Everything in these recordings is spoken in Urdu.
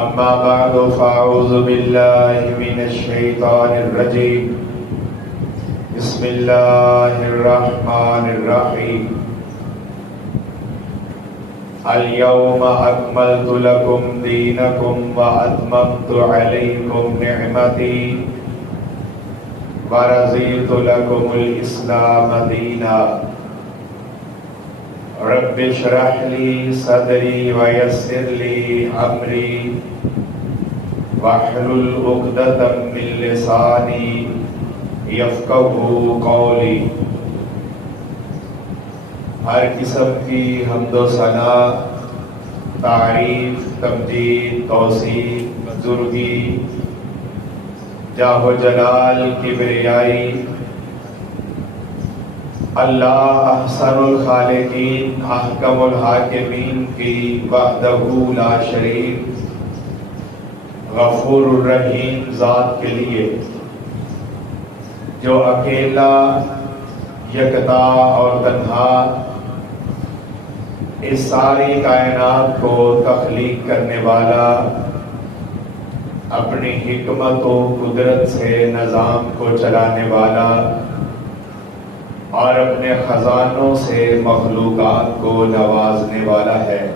أما بعد فأعوذ بالله من الشيطان الرجيم بسم الله الرحمن الرحيم اليوم أكملت لكم دينكم وأتممت عليكم نعمتي ورضيت لكم الإسلام دينا رب اشرح لي صدري ويسر لي أمري واحلل عقدة من لساني يفقهوا قولي. ہر قسم کی حمد و ثنا، تعریف، تمجید، توصیف، بزرگی، جاہ و جلال، کبریائی اللہ احسن الخالقین احکم الحاکمین کی وحدہ لا شریک غفور الرحیم ذات کے لیے جو اکیلا، یکتا اور تنہا اس ساری کائنات کو تخلیق کرنے والا، اپنی حکمت و قدرت سے نظام کو چلانے والا اور اپنے خزانوں سے مخلوقات کو نوازنے والا ہے.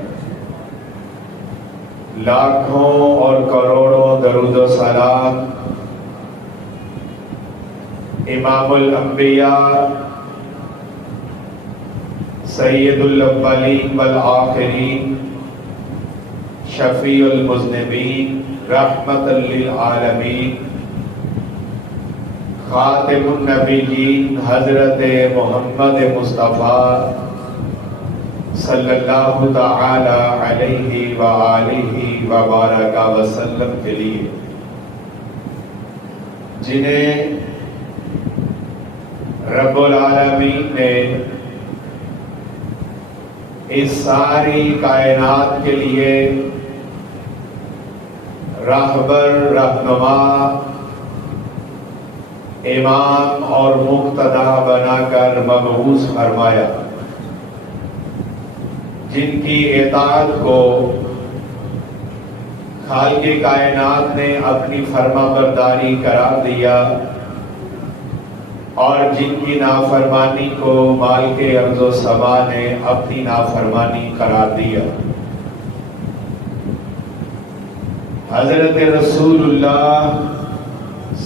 لاکھوں اور کروڑوں درود و سلام امام الانبیاء سید الاولین والآخرین شفیع المذنبین رحمت للعالمین خاتم النبیین حضرت محمد مصطفیٰ صلی اللہ تعالی علیہ وآلہ وبارک وسلم کے لیے، جنہیں رب العالمین نے اس ساری کائنات کے لیے راہبر، رہنما، امام اور مقتدا بنا کر مبعوث فرمایا، جن کی اطاعت کو خالق کائنات نے اپنی فرما برداری قرار دیا اور جن کی نافرمانی کو مالک ارض و سما نے اپنی نافرمانی قرار دیا. حضرت رسول اللہ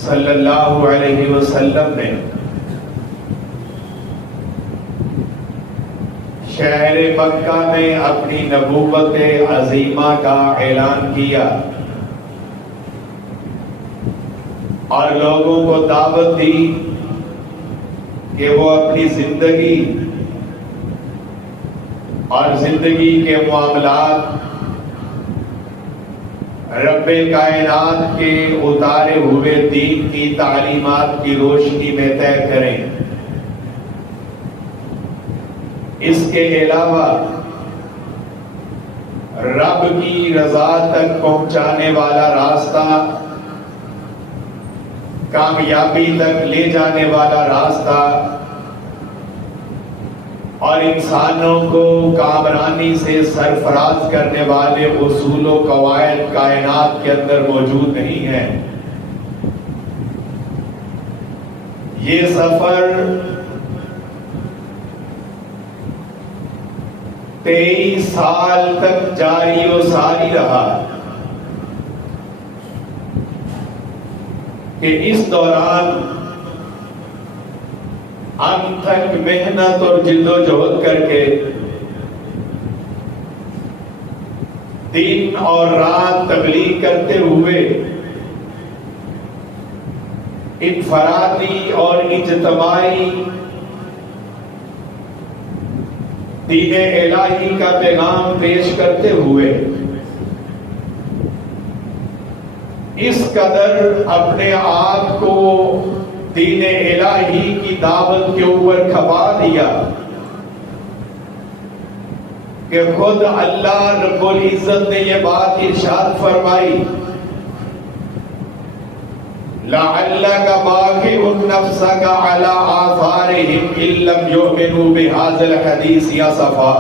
صلی اللہ علیہ وسلم نے شہر مکہ میں اپنی نبوت عظیمہ کا اعلان کیا اور لوگوں کو دعوت دی کہ وہ اپنی زندگی اور زندگی کے معاملات رب کائنات کے اتارے ہوئے دین کی تعلیمات کی روشنی میں طے کریں. اس کے علاوہ رب کی رضا تک پہنچانے والا راستہ، کامیابی تک لے جانے والا راستہ اور انسانوں کو کامرانی سے سرفراز کرنے والے اصول و قواعد کائنات کے اندر موجود نہیں ہیں. یہ سفر 23 سال تک جاری و ساری رہا کہ اس دوران انتھک محنت اور جد و جہد کر کے دن اور رات تبلیغ کرتے ہوئے انفرادی اور اجتماعی دین الہی کا پیغام پیش کرتے ہوئے اس قدر اپنے آپ کو دین الہی کی دعوت کے اوپر کھپا دیا کہ خود اللہ رب العزت نے یہ بات ارشاد فرمائی لَعَلَّكَ بَاخِعٌ نَفْسَكَ عَلَىٰ آثَارِهِمْ إِن لَّمْ يُؤْمِنُوا بِهَٰذَا الْحَدِيثِ أَسَفًا.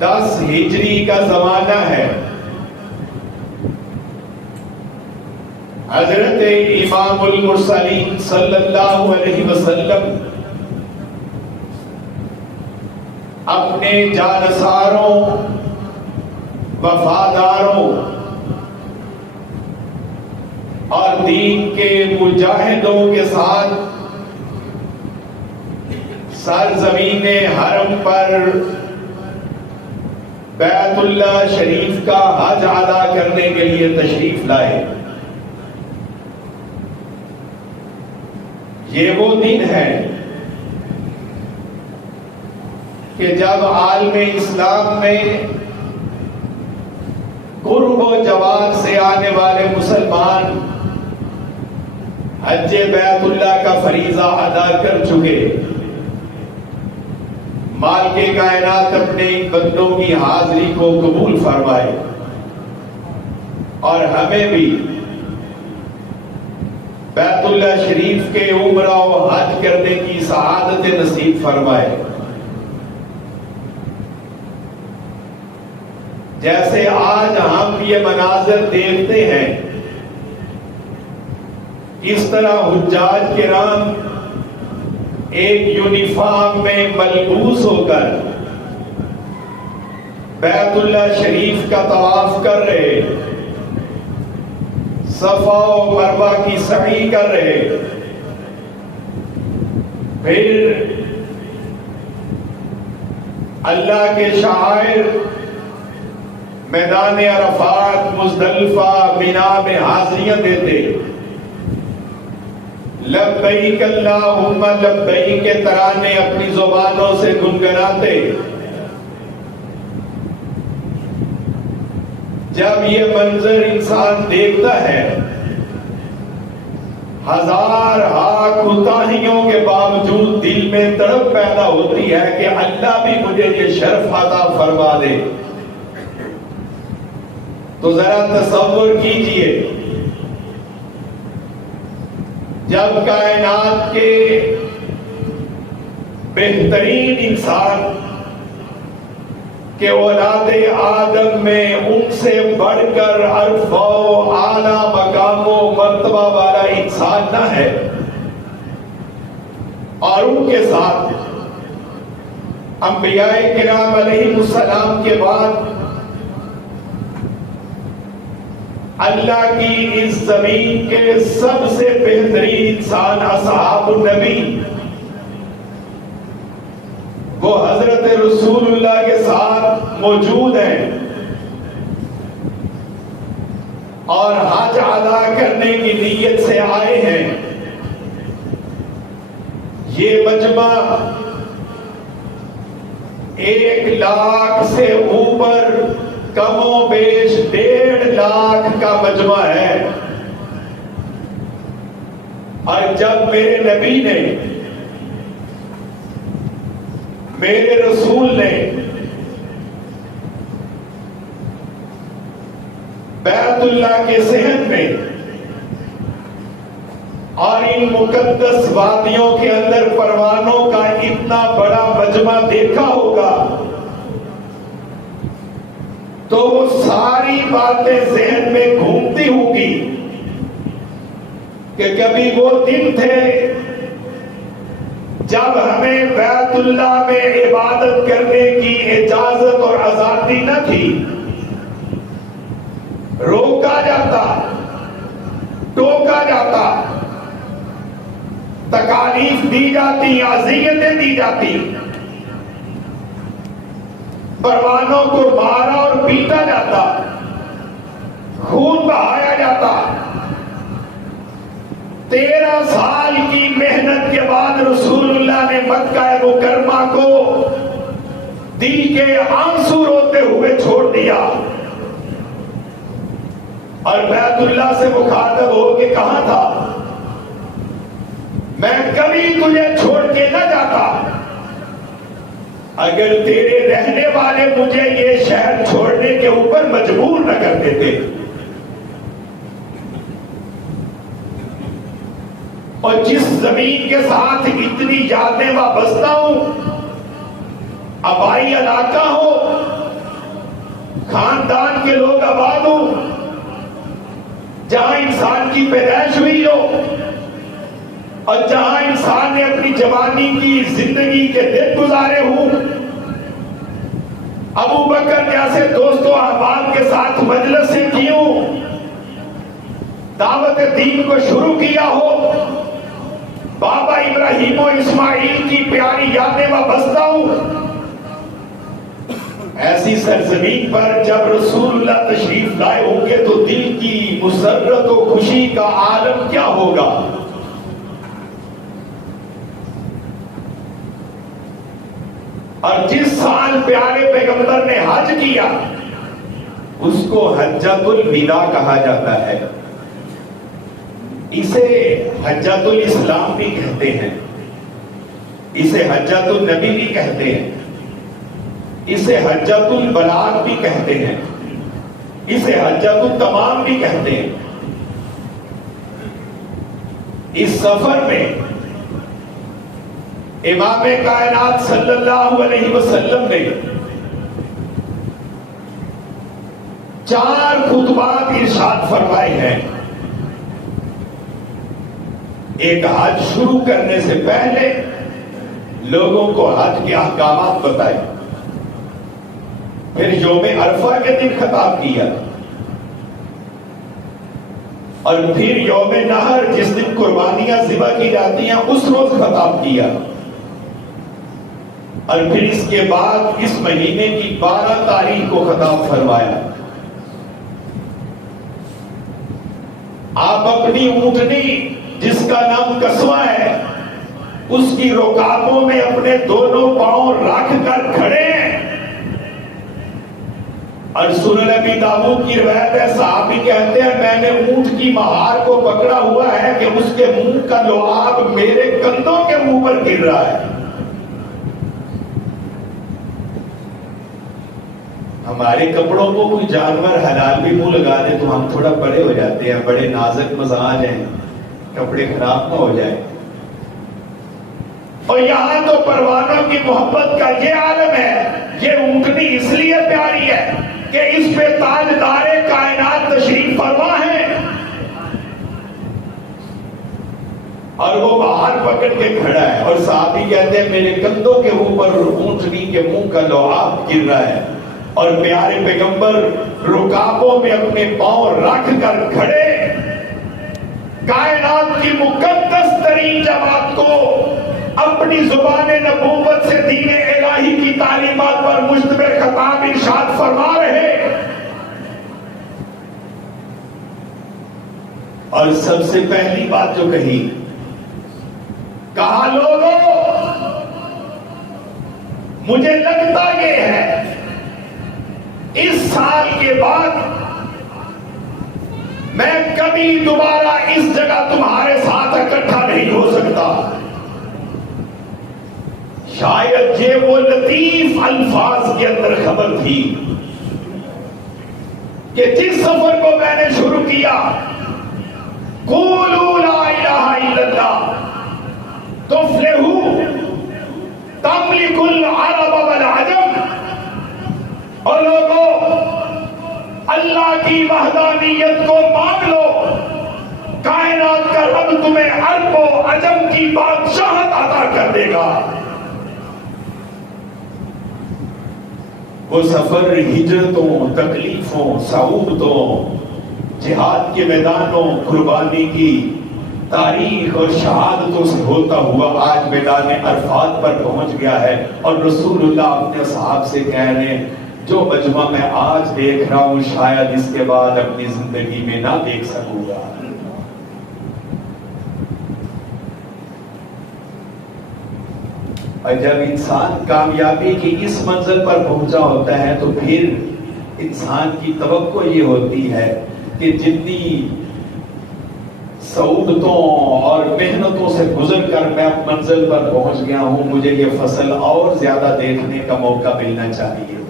10 ہجری کا زمانہ ہے. حضرت امام المرسلین صلی اللہ علیہ وسلم اپنے جانثاروں، وفاداروں اور دین کے مجاہدوں کے ساتھ سرزمین حرم پر بیت اللہ شریف کا حج ادا کرنے کے لیے تشریف لائے. یہ وہ دن ہے کہ جب عالم اسلام میں قرب و جوار سے آنے والے مسلمان حج بیت اللہ کا فریضہ ادا کر چکے. مالک کائنات اپنے ان بندوں کی حاضری کو قبول فرمائے اور ہمیں بھی بیت اللہ شریف کے عمرہ و حج کرنے کی سعادت نصیب فرمائے. جیسے آج ہم یہ مناظر دیکھتے ہیں، اس طرح حجاج کرام ایک یونیفارم میں ملبوس ہو کر بیت اللہ شریف کا طواف کر رہے، صفا و مروہ کی سعی کر رہے، پھر اللہ کے شاعر میدان عرفات، مزدلفہ، مینا میں حاضریاں دیتے، لبیک اللہم لبیک کے ترانے اپنی زبانوں سے گنگناتے. جب یہ منظر انسان دیکھتا ہے، ہزار کوتاہیوں کے باوجود دل میں تڑپ پیدا ہوتی ہے کہ اللہ بھی مجھے یہ شرف عطا فرما دے. تو ذرا تصور کیجئے، جب کائنات کے بہترین انسان کہ اولاد آدم میں ان سے بڑھ کر عرفہ و اعلیٰ مقام و مرتبہ والا انسان نہ ہے، اور ان کے ساتھ انبیاء کرام علیہ السلام کے بعد اللہ کی اس زمین کے سب سے بہترین انسان اصحاب النبی، وہ حضرت رسول اللہ کے ساتھ موجود ہیں اور حج ادا کرنے کی نیت سے آئے ہیں. یہ مجمع 1 لاکھ سے اوپر، کم و بیش 1.5 لاکھ کا مجمع ہے. اور جب میرے نبی نے، میرے رسول نے بیت اللہ کے صحن میں اور ان مقدس وادیوں کے اندر پروانوں کا اتنا بڑا مجمع دیکھا ہوگا تو وہ ساری باتیں ذہن میں گھومتی ہوں گی کہ کبھی وہ دن تھے جب ہمیں بیت اللہ میں عبادت کرنے کی اجازت اور آزادی نہ تھی، روکا جاتا، ٹوکا جاتا، تکالیف دی جاتی، اذیتیں دی جاتی، پروانوں کو مارا اور پیٹا جاتا، خون بہایا جاتا. 13 سال کی محنت کے بعد رسول اللہ نے مکہ مکرمہ کو دل کے آنسو روتے ہوئے چھوڑ دیا اور بیت اللہ سے مخاطب ہو کے کہا تھا، میں کبھی تجھے چھوڑ کے نہ جاتا اگر تیرے رہنے والے مجھے یہ شہر چھوڑنے کے اوپر مجبور نہ کر دیتے. اور جس زمین کے ساتھ اتنی یادیں وابستہ ہوں، آبائی علاقہ ہو، خاندان کے لوگ آباد ہوں، جہاں انسان کی پیدائش ہوئی ہو اور جہاں انسان نے اپنی جوانی کی زندگی کے دن گزارے ہوں۔ ابو بکر جیسے دوستوں احباب کے ساتھ مجلسیں کی ہوں، دعوت دین کو شروع کیا ہو، بابا ابراہیم و اسماعیل کی پیاری یادیں وابستہ ہوں۔ ایسی سرزمین پر جب رسول اللہ تشریف لائے ہوں گے تو دل کی مسرت و خوشی کا عالم کیا ہوگا۔ اور جس سال پیارے پیغمبر نے حج کیا اس کو حجۃ الوداع کہا جاتا ہے، اسے حجۃ الاسلام بھی کہتے ہیں، اسے حجۃ النبی بھی کہتے ہیں، اسے حجۃ البلاغ بھی کہتے ہیں، اسے حجۃ التمام بھی کہتے ہیں۔ اس سفر میں امام کائنات صلی اللہ علیہ وسلم نے 4 خطبات ارشاد فرمائے ہیں۔ ایک حج شروع کرنے سے پہلے لوگوں کو حج کے احکامات بتائے، پھر یوم عرفہ کے دن خطاب کیا، اور پھر یوم نحر جس دن قربانیاں ذبح کی جاتی ہیں اس روز خطاب کیا، اور پھر اس کے بعد اس مہینے کی 12 تاریخ کو خطاب فرمایا۔ آپ اپنی اونٹنی جس کا نام قصوہ ہے اس کی رکابوں میں اپنے دونوں پاؤں رکھ کر کھڑے ہیں، اور سنن ابی داؤد کی روایت ہے، صحابی کہتے ہیں میں نے اونٹ کی مہار کو پکڑا ہوا ہے کہ اس کے منہ کا لعاب میرے کندھوں کے منہ پر گر رہا ہے۔ ہمارے کپڑوں کو کوئی جانور حلال بھی منہ لگا دے تو ہم تھوڑا بڑے ہو جاتے ہیں، بڑے نازک مزاج ہیں، کپڑے خراب نہ ہو جائے۔ اور یہاں تو پروانوں کی محبت کا یہ عالم ہے، یہ اونٹنی اس لیے پیاری ہے کہ اس پہ تاجدار کائنات تشریف فرما ہے، اور وہ باہر پکڑ کے کھڑا ہے، اور صحابی کہتے ہیں میرے کندھوں کے اوپر اونٹنی کے منہ کا لعاب گر رہا ہے، اور پیارے پیغمبر رکابوں میں اپنے پاؤں رکھ کر کھڑے، کائنات کی مقدس ترین جماعت کو اپنی زبان نبوت سے دین الہی کی تعلیمات پر مشتمل خطاب ارشاد فرما رہے۔ اور سب سے پہلی بات جو کہا لوگوں مجھے لگتا یہ ہے اس سال کے بعد میں کبھی دوبارہ اس جگہ تمہارے ساتھ اکٹھا نہیں ہو سکتا۔ شاید یہ وہ لطیف الفاظ کے اندر خبر تھی کہ جس سفر کو میں نے شروع کیا، قولوا لا الہ الا اللہ تفلحوا تملک العرب والعجم، اور لوگوں اللہ کی وحدانیت کو مان لو، کائنات کا رب تمہیں عرب و عجم کی بادشاہت عطا کر دے گا۔ وہ سفر ہجرتوں، تکلیفوں، صعوبتوں، جہاد کے میدانوں، قربانی کی تاریخ اور شہادتوں سے ہوتا ہوا آج میدان عرفات پر پہنچ گیا ہے، اور رسول اللہ اپنے صحابہ سے کہہ رہے ہیں جو مجمع میں آج دیکھ رہا ہوں شاید اس کے بعد اپنی زندگی میں نہ دیکھ سکوں گا۔ اور جب انسان کامیابی کی اس منزل پر پہنچا ہوتا ہے تو پھر انسان کی توقع یہ ہوتی ہے کہ جتنی صعوبتوں اور محنتوں سے گزر کر میں منزل پر پہنچ گیا ہوں، مجھے یہ فصل اور زیادہ دیکھنے کا موقع ملنا چاہیے۔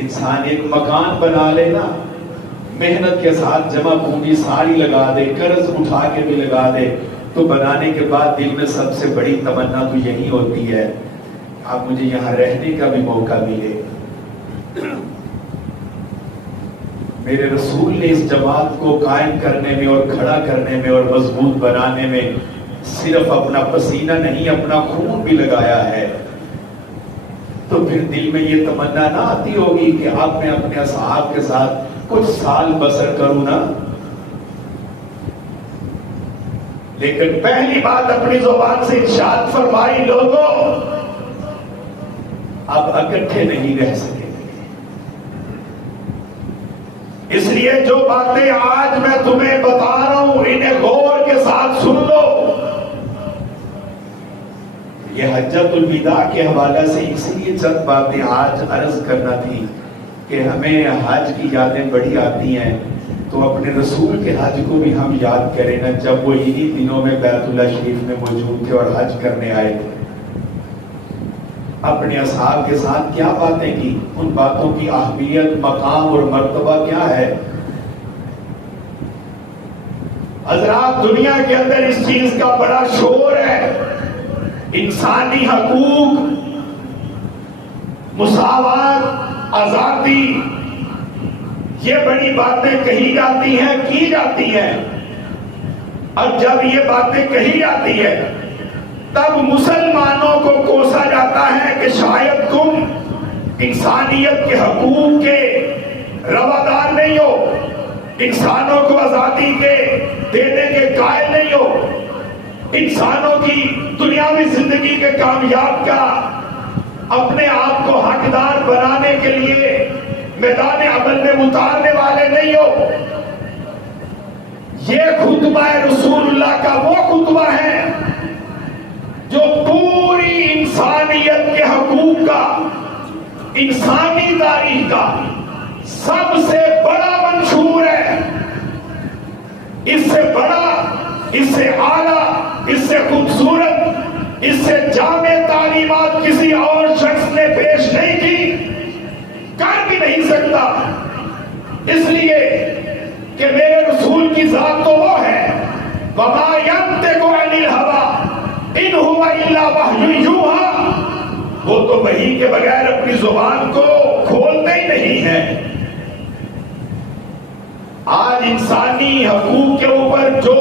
انسان ایک مکان بنا لے نا، محنت کے ساتھ جمع پونجی ساری لگا دے، قرض اٹھا کے بھی لگا دے، تو بنانے کے بعد دل میں سب سے بڑی تمنا تو یہی ہوتی ہے اب مجھے یہاں رہنے کا بھی موقع ملے، میرے رسول نے اس جماعت کو قائم کرنے میں اور کھڑا کرنے میں اور مضبوط بنانے میں صرف اپنا پسینہ نہیں اپنا خون بھی لگایا ہے. تو پھر دل میں یہ تمنا نہ آتی ہوگی کہ اب میں اپنے اصحاب کے ساتھ کچھ سال بسر کروں نا. لیکن پہلی بات اپنی زبان سے ارشاد فرمائی لوگوں اب اکٹھے نہیں رہ سکے. اس لیے جو باتیں آج میں تمہیں بتا رہا ہوں انہیں غور کے ساتھ سن لو. یہ حجۃ الوداع کے حوالے سے اسی لیے چند باتیں آج عرض کرنا تھی کہ ہمیں حج کی یادیں بڑی آتی ہیں تو اپنے رسول کے حج کو بھی ہم یاد کریں نا جب وہ انہی دنوں میں بیت اللہ شریف میں موجود تھے اور حج کرنے آئے تھے. اپنے اصحاب کے ساتھ کیا باتیں کی, ان باتوں کی اہمیت مقام اور مرتبہ کیا ہے. حضرات دنیا کے اندر اس چیز کا بڑا شور ہے. انسانی حقوق, مساوات, آزادی, یہ بڑی باتیں کہی جاتی ہیں کی جاتی ہیں. اور جب یہ باتیں کہی جاتی ہے تب مسلمانوں کو کوسا جاتا ہے کہ شاید تم انسانیت کے حقوق کے روادار نہیں ہو, انسانوں کو آزادی کے دینے کے قائل نہیں ہو, انسانوں کی دنیاوی زندگی کے کامیاب کا اپنے آپ کو حقدار بنانے کے لیے میدان عمل میں اتارنے والے نہیں ہو. یہ خطبہ رسول اللہ کا وہ خطبہ ہے جو پوری انسانیت کے حقوق کا, انسانی تاریخ کا سب سے بڑا منشور ہے. اس سے بڑا, اس سے اعلیٰ, اس سے خوبصورت, اس سے جامع تعلیمات کسی اور شخص نے پیش نہیں کی, کر بھی نہیں سکتا. اس لیے کہ میرے رسول کی ذات تو وہ ہے وَمَا يَنْطِقُ عَنِ الْهَوَىٰ إِنْ هُوَ إِلَّا وَحْيٌ يُوحَىٰ. وہ تو وحی کے بغیر اپنی زبان کو کھولتے ہی نہیں ہے. آج انسانی حقوق کے اوپر جو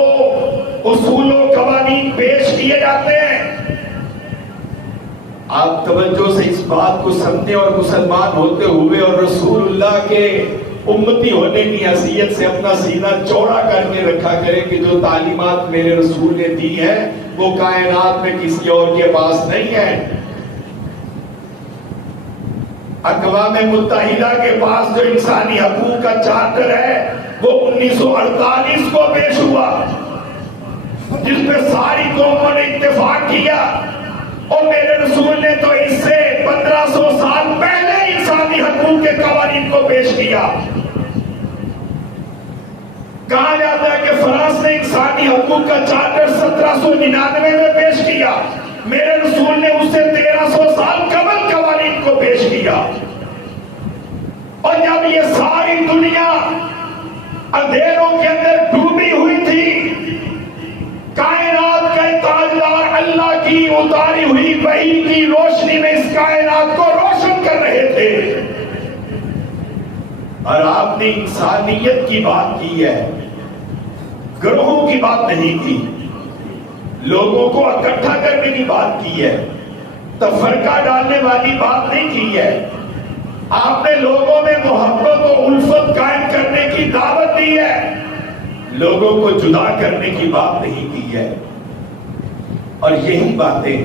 اصول و قوانین پیش کیے جاتے ہیں, آپ توجہ سے اس بات کو سمجھیں اور مسلمان ہوتے ہوئے اور رسول اللہ کے امتی ہونے کی حیثیت سے اپنا سینہ چوڑا کر کے رکھا کریں کہ جو تعلیمات میرے رسول نے دی ہیں وہ کائنات میں کسی اور کے پاس نہیں ہے. اقوام متحدہ کے پاس جو انسانی حقوق کا چارٹر ہے وہ 1948 کو پیش ہوا, جس پہ ساری قوموں نے اتفاق کیا, اور میرے رسول نے تو اس سے 1500 سال پہلے انسانی حقوق کے قوانین کو پیش کیا. کہا جاتا ہے کہ فرانس نے انسانی حقوق کا چارٹر 1799 میں پیش کیا, میرے رسول نے اس سے 1300 سال قبل قوانین کو پیش کیا. اور جب یہ ساری دنیا اندھیروں کے اندر ڈوبی ہوئی تھی, کائنات کا تاجدار اللہ کی اتاری ہوئی وحی کی روشنی میں اس کائنات کو روشن کر رہے تھے, اور آپ نے انسانیت کی بات کی ہے, گروہوں کی بات نہیں کی, لوگوں کو اکٹھا کرنے کی بات کی ہے, تفرقہ ڈالنے والی بات نہیں کی ہے. آپ نے لوگوں میں محبت و الفت قائم کرنے کی دعوت دی ہے, لوگوں کو جدا کرنے کی بات نہیں کی ہے. اور یہی باتیں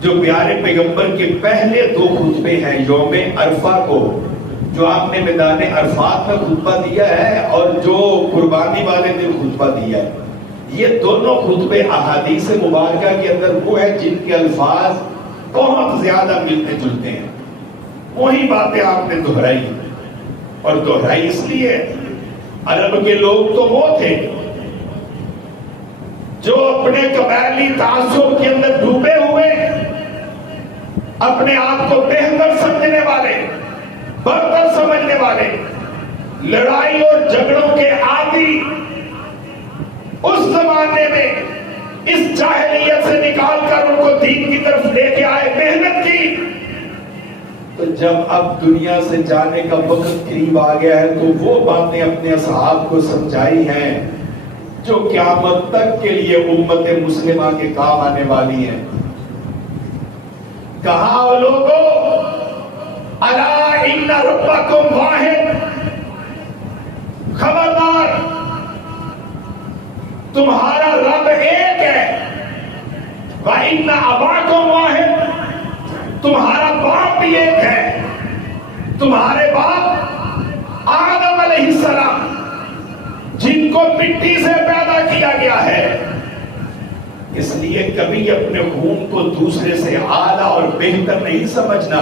جو پیارے پیغمبر کے پہلے 2 خطبے ہیں یوم عرفہ کو, جو آپ نے میدان عرفات میں خطبہ دیا ہے اور جو قربانی والے دن خطبہ دیا ہے, یہ دونوں خطبے احادیث مبارکہ کے اندر وہ ہیں جن کے الفاظ بہت زیادہ ملتے جلتے ہیں. وہی باتیں آپ نے دہرائی, اور دہرائی اس لیے عرب کے لوگ تو وہ تھے جو اپنے قبائلی تعصب کے اندر ڈوبے ہوئے, اپنے آپ کو بہتر سمجھنے والے, برتر سمجھنے والے, لڑائی اور جھگڑوں کے عادی, اس زمانے میں اس جاہلیت سے نکال کر ان کو دین کی طرف لے کے آئے, محنت کی. تو جب اب دنیا سے جانے کا وقت قریب آ گیا ہے تو وہ باتیں اپنے اصحاب کو سمجھائی ہیں جو قیامت تک کے لیے امت مسلمہ کے کام آنے والی ہیں. کہا وہ لوگوں الا ان ربکم واحد، خبردار تمہارا رب ایک ہے. وَإِنَّ أَبَاكُمْ وَاحِدٌ، تمہارا باپ بھی ایک ہے. تمہارے باپ آدم علیہ السلام جن کو مٹی سے پیدا کیا گیا ہے، اس لیے کبھی اپنے خون کو دوسرے سے اعلیٰ اور بہتر نہیں سمجھنا.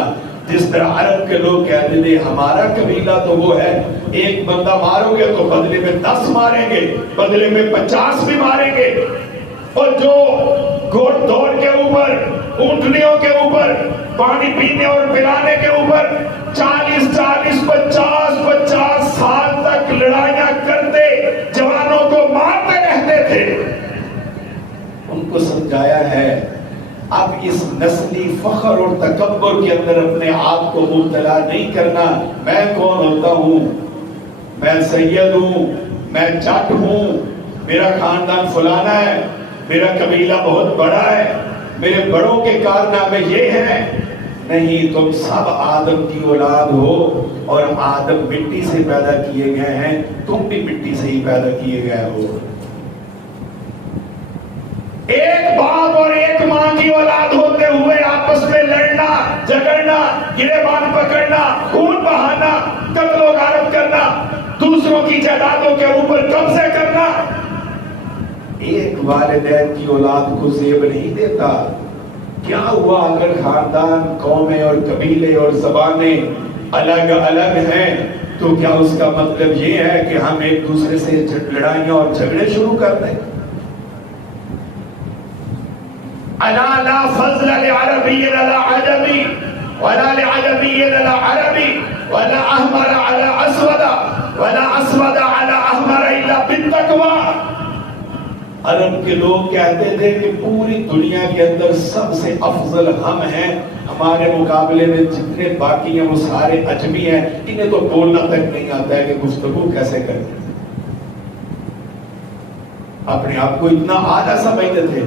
جس طرح عرب کے لوگ کہتے تھے ہمارا قبیلہ تو وہ ہے، ایک بندہ مارو گے تو بدلے میں 10 ماریں گے، بدلے میں 50 بھی ماریں گے، اور جو گھوڑ دوڑ کے اوپر، اونٹنیوں کے اوپر، پانی پینے اور پلانے کے اوپر 50 سال تک لڑائیاں کرتے، جوانوں کو مارتے رہتے تھے. ان کو سمجھایا ہے اب اس نسلی فخر اور تکبر کے اندر اپنے آپ کو مبتلا نہیں کرنا. میں کون ہوتا ہوں؟ میں سید ہوں، میں جٹ ہوں، میرا خاندان فلانا ہے، میرا قبیلہ بہت بڑا ہے، میرے بڑوں کے کارنامے یہ ہیں. نہیں، تم سب آدم کی اولاد ہو اور آدم مٹی سے پیدا کیے گئے ہیں، تم بھی مٹی سے ہی پیدا کیے گئے ہو. ایک باپ اور ایک ماں کی اولاد ہوتے ہوئے آپس میں لڑنا، جھگڑنا، گریبان پکڑنا، خون بہانا، قتل و غارت کرنا، دوسروں کی جائیدادوں کے اوپر قبضے کرنا، ایک والدین کی اولاد کو زیب نہیں دیتا. کیا ہوا اگر خاندان، قومیں اور قبیلے اور زبانیں الگ الگ ہیں تو کیا اس کا مطلب یہ ہے کہ ہم ایک دوسرے سے لڑائیاں اور جھگڑے شروع کر دیں؟ الا لا فضل لعربی علی عجمی ولا لعجمی علی عربی ولا احمر علی اسود ولا اسود علی احمر الا بالتقوی. عرب کے لوگ کہتے تھے کہ پوری دنیا کے اندر سب سے افضل ہم ہیں، ہمارے مقابلے میں جتنے باقی ہیں وہ سارے عجمی ہیں، انہیں تو بولنا تک نہیں آتا ہے کہ گفتگو کیسے کریں. اپنے آپ کو اتنا اعلیٰ سمجھتے تھے.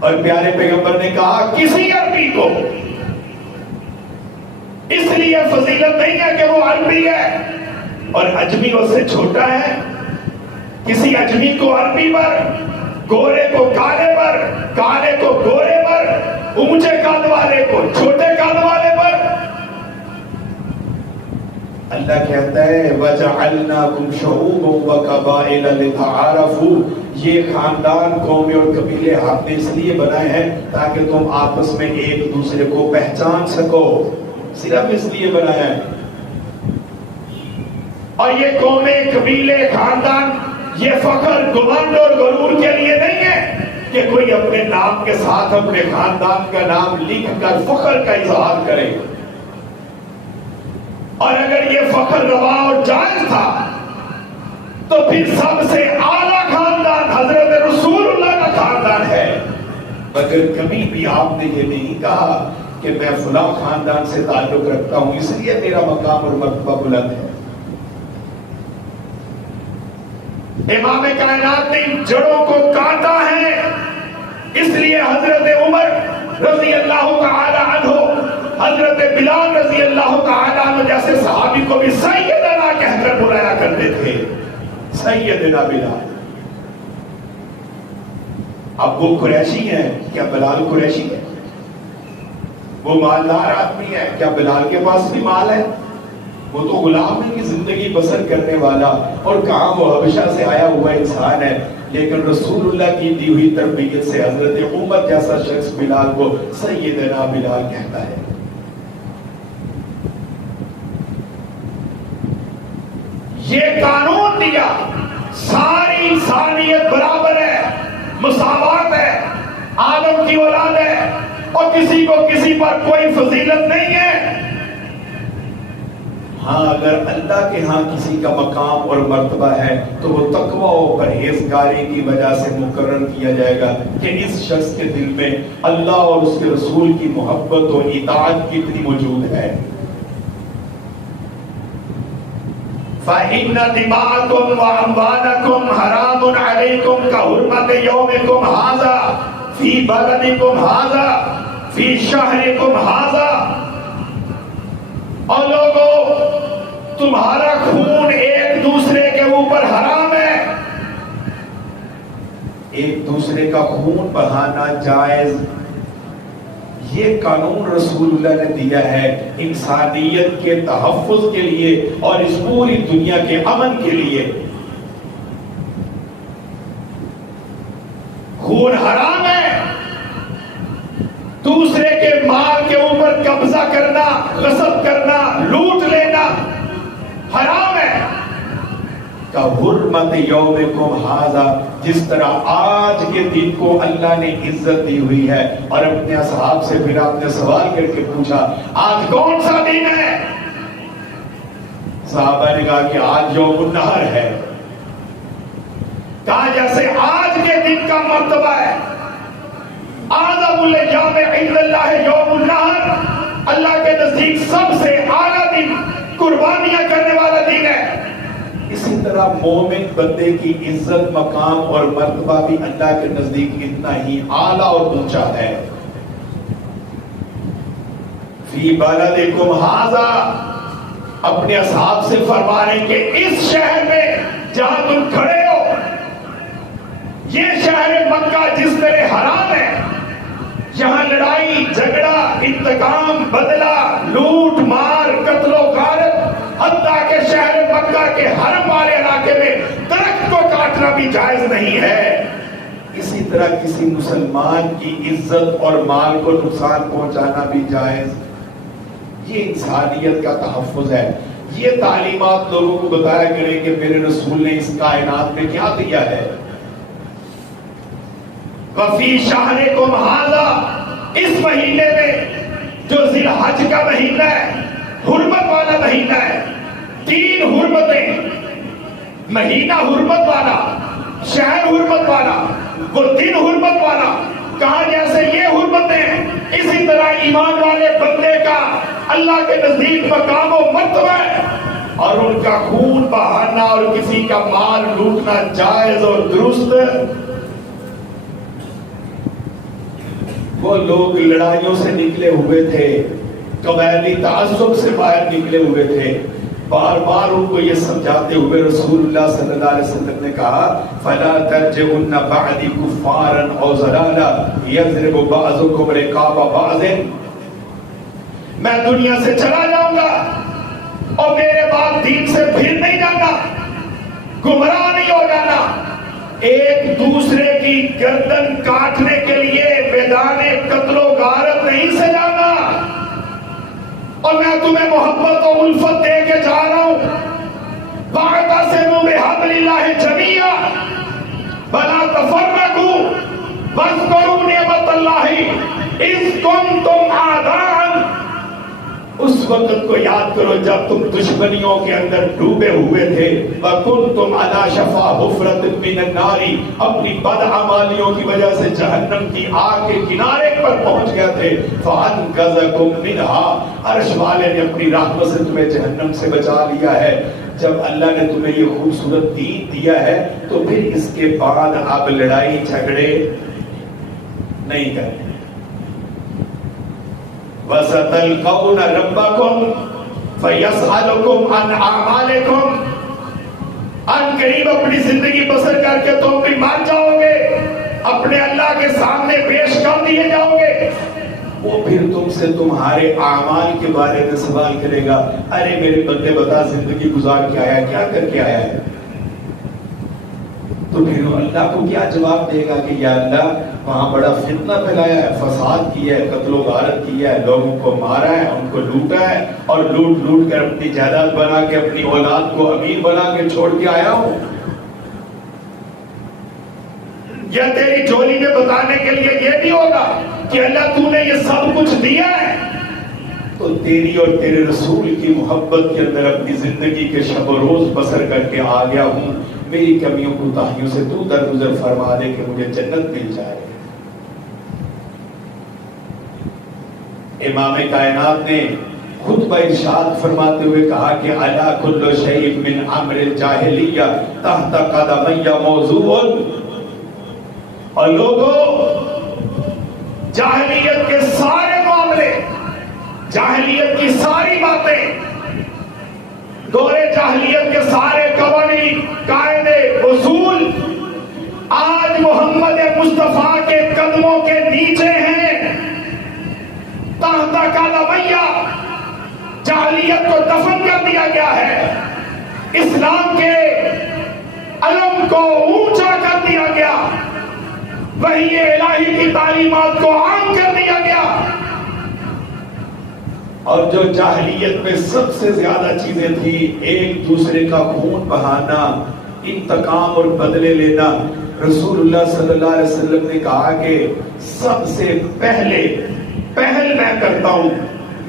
اور پیارے پیغمبر نے کہا کسی عربی کو اس لیے فضیلت نہیں ہے کہ وہ عربی ہے اور اجمی اس سے چھوٹا ہے. کسی اجمی کو عربی پر، گورے کو کالے پر، کالے کو گورے پر، اونچے قد والے کو چھوٹے قد والے پر. اللہ کہتا ہے وَجَعَلْنَاكُمْ شُعُوبًا وَقَبَائِلَ لِتَعَارَفُوا. یہ خاندان، قومیں اور قبیلے ہم نے اس لیے بنائے ہیں تاکہ تم آپس میں ایک دوسرے کو پہچان سکو، صرف اس لیے بنایا ہے. اور یہ قومیں، قبیلے، خاندان، یہ فخر، گمنڈ اور غرور کے لیے نہیں ہے کہ کوئی اپنے نام کے ساتھ اپنے خاندان کا نام لکھ کر فخر کا اظہار کرے. اور اگر یہ فخر روا اور جائز تھا تو پھر سب سے اعلیٰ خاندان حضرت رسول اللہ کا خاندان ہے. مگر کبھی بھی آپ نے یہ نہیں کہا کہ میں فلاں خاندان سے تعلق رکھتا ہوں اس لیے میرا مقام اور مرتبہ بلند ہے. امام کائنات نے ان جڑوں کو کاٹا ہے، اس لیے حضرت عمر رضی اللہ تعالی عنہ، حضرت بلال رضی اللہ تعالی عنہ جیسے صحابی کو بھی سیدنا کہہ کر بلایا کرتے تھے. سیدنا بلال. اب وہ قریشی ہیں، کیا بلال قریشی ہے؟ وہ مالدار آدمی ہے، کیا بلال کے پاس بھی مال ہے؟ وہ تو غلام کی زندگی بسر کرنے والا، اور کہاں وہ حبشہ سے آیا ہوا انسان ہے. لیکن رسول اللہ کی دی ہوئی تربیت سے حضرت عمر جیسا شخص بلال کو سیدنا بلال کہتا ہے. یہ قانون دیا ساری انسانیت برابر ہے، مساوات ہے، آدم کی اولاد ہے اور کسی کو کسی پر کوئی فضیلت نہیں ہے. ہاں اگر اللہ کے ہاں کسی کا مقام اور مرتبہ ہے تو وہ تقوی و پرہیزگاری کی وجہ سے مقرر کیا جائے گا کہ اس شخص کے دل میں اللہ اور اس کے رسول کی محبت و اطاعت کتنی موجود ہے. فَإِنَّ دِمَاءَكُمْ وَأَمْوَالَكُمْ حَرَامٌ عَلَيْكُمْ كَحُرْمَتِ يَوْمِكُمْ هَذَا فِي بَلَدِكُمْ هَذَا فِي شَهْرِكُمْ هَذَا. اور لوگوں تمہارا خون ایک دوسرے کے اوپر حرام ہے. ایک دوسرے کا خون بہانا جائز. یہ قانون رسول اللہ نے دیا ہے انسانیت کے تحفظ کے لیے اور اس پوری دنیا کے امن کے لیے. خون حرام ہے. دوسرے کے مال کے اوپر قبضہ کرنا، غصب کرنا، لوٹ لینا حرام ہے. کا حرمت یومکم ھذا، جس طرح آج کے دن کو اللہ نے عزت دی ہوئی ہے. اور اپنے اصحاب سے پھر آپ نے سوال کر کے پوچھا آج کون سا دن ہے؟ صحابہ نے کہا کہ آج یوم النحر ہے. کہا جیسے آج کے دن کا مرتبہ ہے اعظم الیام عند اللہ یوم النحر، اللہ کے نزدیک سب سے اعلیٰ دن، قربانیاں کرنے والا دن ہے. اسی طرح مومن بندے کی عزت، مقام اور مرتبہ بھی اللہ کے نزدیک اتنا ہی اعلیٰ اور اونچا ہے. فی بلدکم ھذا، اپنے اصحاب سے فرما رہے کہ اس شہر میں جہاں تم کھڑے ہو، یہ شہر مکہ جس طرح حرام ہے، یہاں لڑائی جھگڑا، انتقام، بدلہ، لوٹ مار، قتل و غارت، حتیٰ کہ شہر مکہ کے حرم والے علاقے میں درخت کو کاٹنا بھی جائز نہیں ہے. اسی طرح کسی مسلمان کی عزت اور مال کو نقصان پہنچانا بھی جائز. یہ انسانیت کا تحفظ ہے. یہ تعلیمات لوگوں کو بتایا کرے کہ میرے رسول نے اس کائنات میں کیا دیا ہے. وفی شہرکم ھذا، اس مہینے میں جو ذی الحج کا مہینہ ہے، حرمت والا مہینہ ہے. 3 حرمتیں، مہینہ حرمت والا، شہر حرمت والا، وہ دن حرمت والا. کہا جیسے یہ حرمتیں، اسی طرح ایمان والے بندے کا اللہ کے نزدیک مقام و مرتبہ ہے، اور ان کا خون بہانا اور کسی کا مال لوٹنا جائز اور درست. وہ لوگ لڑائیوں سے نکلے ہوئے تھے، قبائلی تعصب سے باہر نکلے ہوئے تھے. بار بار ان کو یہ سمجھاتے ہوئے رسول اللہ صلی اللہ علیہ وسلم نے کہا فَلَا تَرْجِعُنَّ بَعْدِ كُفَّارًا أَوْ ضَلَالًا يَضْرِبُ بَعْضُكُمْ رِقَابَ بَعْضٍ. میں دنیا سے چلا جاؤں گا اور میرے بعد دین سے پھر نہیں جانا، گمراہ نہیں ہو جانا. ایک دوسرے کی گردن کاٹنے کے لیے میدان قتل و غارت نہیں سے جانا. اور میں تمہیں محبت و الفت دے کے جا رہا ہوں. وَاعْتَصِمُوا بِحَبْلِ اللَّهِ جَمِيعًا وَلَا تَفَرَّقُوا وَاذْكُرُوا نِعْمَتَ اللَّهِ إِذْ كُنتُمْ أَعْدَاءً. اس وقت کو یاد کرو جب تم دشمنیوں کے اندر ڈوبے ہوئے تھے. وَكُنْتُمْ عَلَى شَفَا حُفْرَةٍ مِّنَ النَّارِ، اپنی بدعمالیوں کی وجہ سے جہنم کی آگ کے کنارے پر پہنچ گئے تھے. فَأَنْقَذَكُمْ مِنْهَا، عرش والے نے اپنی رحمت سے تمہیں جہنم سے بچا لیا ہے. جب اللہ نے تمہیں یہ خوبصورت دین دیا ہے تو پھر اس کے بعد اب لڑائی جھگڑے نہیں کریں. وَسَتَلْقَوْنَ رَبَّكُمْ فَيَسْأَلُكُمْ عَنْ أَعْمَالِكُمْ. ان قریب اپنی زندگی بسر کر کے تم بھی مر جاؤ گے، اپنے اللہ کے سامنے پیش کر دیے جاؤ گے. وہ پھر تم سے تمہارے اعمال کے بارے میں سوال کرے گا. ارے میرے بندے بتا زندگی گزار کے آیا، کیا کر کے آیا ہے؟ تو پھر اللہ کو کیا جواب دے گا کہ یا اللہ وہاں بڑا فتنہ پھیلایا ہے، فساد کیا ہے، قتل و غارت کیا ہے، لوگوں کو مارا ہے، ان کو لوٹا ہے، اور لوٹ لوٹ کر اپنی جائیداد بنا کے اپنی اولاد کو امیر بنا کے چھوڑ کے آیا ہوں. یا تیری جھولی میں بتانے کے لیے یہ بھی ہوگا کہ اللہ تو نے یہ سب کچھ دیا ہے، تو تیری اور تیرے رسول کی محبت کے اندر اپنی زندگی کے شب و روز بسر کر کے آ گیا ہوں. میری کمیوں کوتاہیوں سے تو درگزر فرما دے کہ مجھے جنت مل جائے. امام کائنات نے خطبہ ارشاد فرماتے ہوئے کہا کہ الا کل شیء من امر الجاہلیہ تحت قدمی موضوع، اور لوگوں جاہلیت کے سارے معاملے، جاہلیت کی ساری باتیں، دور جاہلیت کے سارے قوانین، قاعدے، اصول آج محمد مصطفیٰ کے قدموں کے نیچے ہیں۔ تحت قدمیہ، جاہلیت کو دفن کر دیا گیا ہے، اسلام کے علم کو اونچا کر دیا گیا، وحی الہی کی تعلیمات کو عام کر دیا گیا۔ اور جو جاہلیت میں سب سے زیادہ چیزیں تھی، ایک دوسرے کا خون بہانا، انتقام اور بدلے لینا، رسول اللہ صلی اللہ علیہ وسلم نے کہا کہ سب سے پہل میں کرتا ہوں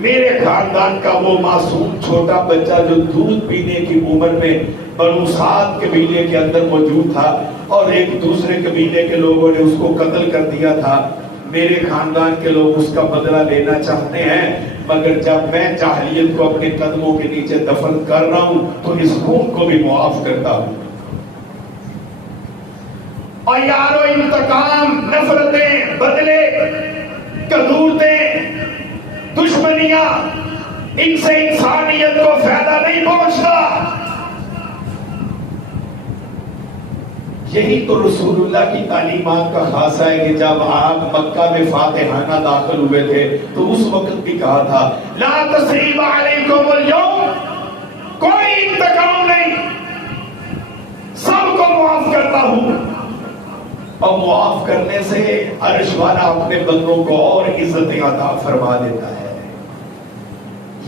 میرے خاندان کا وہ معصوم چھوٹا بچہ جو دودھ پینے کی عمر میں بنو سعد قبیلے کے اندر موجود تھا اور ایک دوسرے قبیلے کے لوگوں نے اس کو قتل کر دیا تھا، میرے خاندان کے لوگ اس کا بدلہ لینا چاہتے ہیں، مگر جب میں جاہلیت کو اپنے قدموں کے نیچے دفن کر رہا ہوں تو اس خون کو بھی معاف کرتا ہوں۔ اور یارو انتقام، نفرتیں، بدلے، کدورتیں، دشمنیاں، ان سے انسانیت کو فائدہ نہیں پہنچتا۔ یہی تو رسول اللہ کی تعلیمات کا خاصہ ہے کہ جب آپ مکہ میں فاتحانہ داخل ہوئے تھے تو اس وقت بھی کہا تھا لا تثریب علیکم اليوم، کوئی انتقام نہیں، سب کو معاف کرتا ہوں۔ اور معاف کرنے سے عرش والا اپنے بندوں کو اور عزت عطا فرما دیتا ہے۔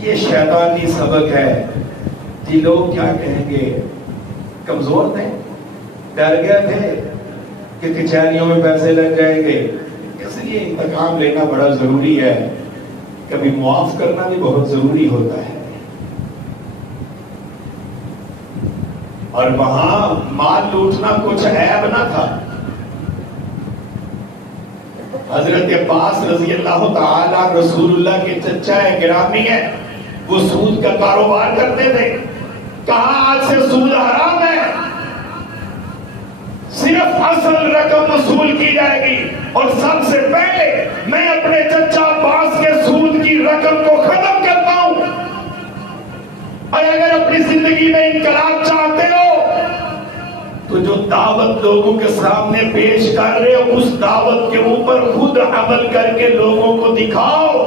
یہ شیطانی سبق ہے کہ لوگ کیا کہیں گے، کمزور تھے، ڈر گئے تھے کہ کچہریوں میں پیسے لگ جائیں گے، اس لیے انتقام لینا بڑا ضروری ہے، کبھی معاف کرنا بھی بہت ضروری ہوتا ہے۔ اور وہاں مال لوٹنا کچھ عیب نہ تھا۔ حضرت عباس رضی اللہ تعالی رسول اللہ کے چچا ہے، گرامی ہے، وہ سود کا کاروبار کرتے تھے، کہا آج سے سود حرام ہے، صرف اصل رقم وصول کی جائے گی، اور سب سے پہلے میں اپنے چچا عباس کے سود کی رقم کو ختم کرتا ہوں۔ اور اگر اپنی زندگی میں انقلاب چاہتے ہو تو جو دعوت لوگوں کے سامنے پیش کر رہے ہو اس دعوت کے اوپر خود عمل کر کے لوگوں کو دکھاؤ۔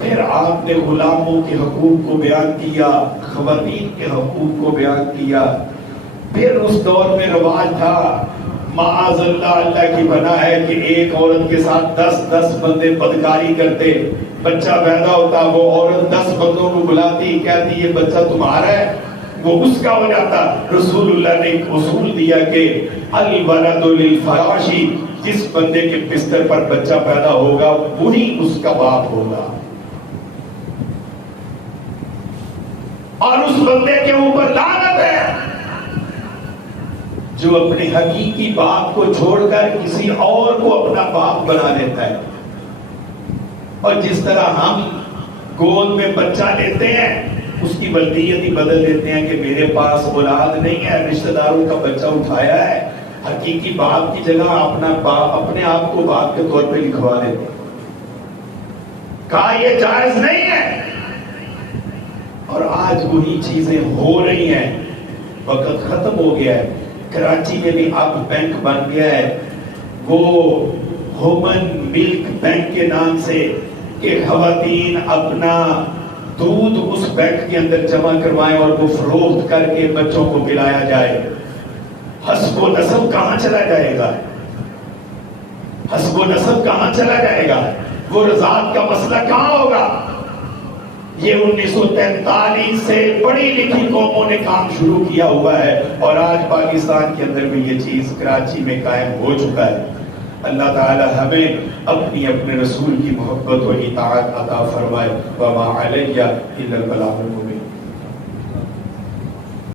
پھر آپ نے غلاموں کے حقوق کو بیان کیا، خواتین کے حقوق کو بیان کیا۔ پھر اس دور میں رواج تھا، معاذ اللہ، اللہ کی پناہ ہے کہ ایک عورت کے ساتھ 10 بندے بدکاری کرتے، بچہ پیدا ہوتا، وہ عورت 10 بندوں کو بلاتی، کہتی یہ بچہ تمہارا ہے، وہ اس کا ہو جاتا۔ رسول اللہ نے ایک اصول دیا کہ الولد للفراشی، جس بندے کے بستر پر بچہ پیدا ہوگا وہی اس کا باپ ہوگا، اور اس بندے کے اوپر لعنت ہے جو اپنے حقیقی باپ کو چھوڑ کر کسی اور کو اپنا باپ بنا لیتا ہے۔ اور جس طرح ہم گود میں بچہ لیتے ہیں اس کی ولدیت ہی بدل دیتے ہیں کہ میرے پاس اولاد نہیں ہے، رشتہ داروں کا بچہ اٹھایا ہے، حقیقی باپ کی جگہ اپنے آپ کو باپ کے طور پہ لکھوا دیتے ہیں۔ کہا یہ جائز نہیں ہے، اور آج وہی چیزیں ہو رہی ہیں۔ وقت ختم ہو گیا ہے، کراچی میں بھی اب بینک بن گیا ہے، وہ ہومن ملک بینک کے نام سے، کہ خواتین اپنا دودھ اس بینک کے اندر جمع کروائیں اور وہ فروخت کر کے بچوں کو پلایا جائے۔ حسب و نسب کہاں چلا جائے گا؟ حسب و نسب کہاں چلا جائے گا؟ وہ رضاعت کا مسئلہ کہاں ہوگا؟ یہ 1943 سے پڑھی لکھی قوموں نے کام شروع کیا ہوا ہے، اور آج پاکستان کے اندر بھی یہ چیز کراچی میں قائم ہو چکا ہے۔ اللہ تعالی ہمیں اپنے رسول کی محبت و اطاعت عطا فرمائے۔ وما علیہ الا البلاغ المبین۔